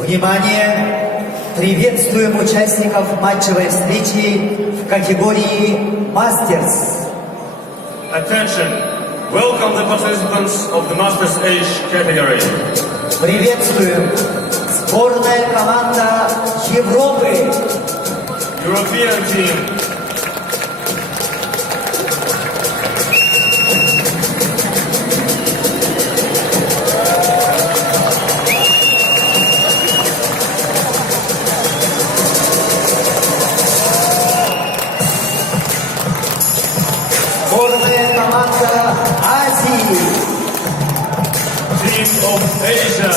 Внимание! Приветствуем участников матчевой встречи в категории «Мастерс». Attention! Welcome the participants of the Masters Age category. Приветствуем! Сборная команда Европы. European team. Сборная команда Азии. Team of Asia.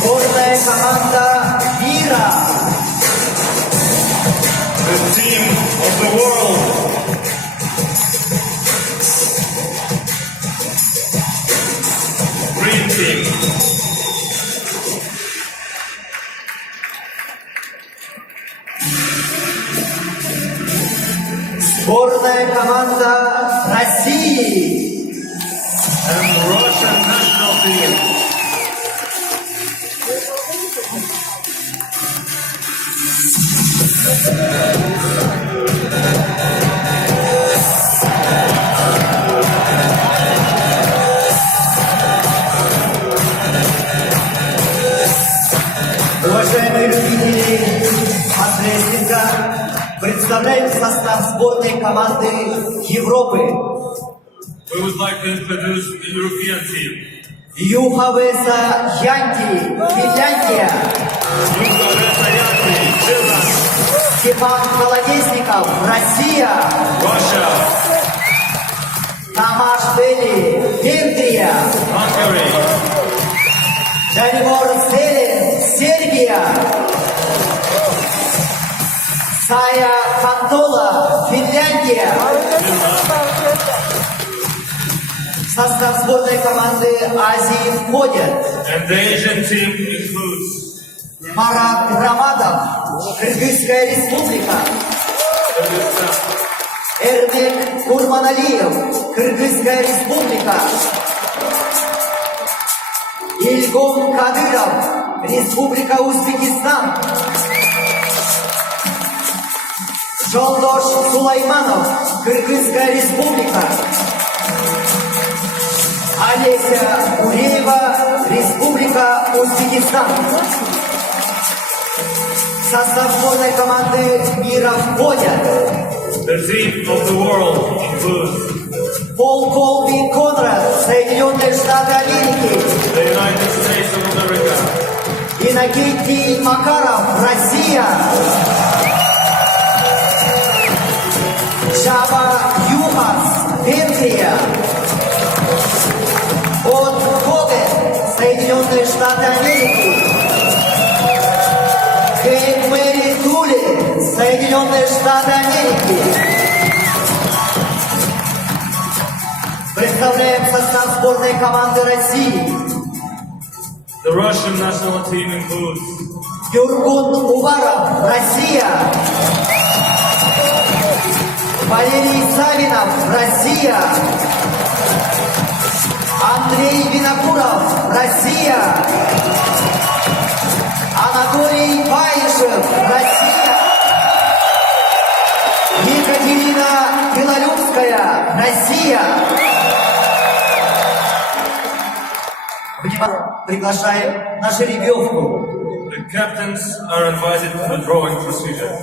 Сборная команда мира. The team of the world. Green team. Сборная команда России. And Russian national team. Уважаемые любители мас-рестлинга, представляем состав сборной команды Европы. We would like to introduce the European team. Юхавеса Янти, Финляндия. Юхавеса Янти, Finland. Степан Колодезников, Россия. Russia. Тамаш Бели, Венгрия. Hungary. Далимор Селин, Сербия. Сая Хантола, Финляндия. В состав сборной команды Азии входят And the Asian team includes Марат Рамадов, Кыргызская республика. Эрмек Курманалиев, Кыргызская республика. Ильгом Кадыров, Республика Узбекистан. Жолдош Сулайманов, Кыргызская республика. Олеся Уреева, Республика Узбекистан. В состав сборной команды мира входят the team of the world includes Пол Колби Конрад, Соединенные Штаты Америки. the United States of America, Иннокентий Макаров, Россия. Чаба Юхас, Венгрия. От Коген, Соединенные Штаты Америки. Кейт Мэри Тули, Соединенные Штаты Америки. Представляем состав сборной команды России. the Russian national team includes Юргун Уваров, Россия. Валерий Савинов, Россия. Андрей Винокуров, Россия. Анатолий Баишев, Россия. Екатерина Белолюбская, Россия. Приглашаем на жеребьевку. the captains are invited to the drawing procedure.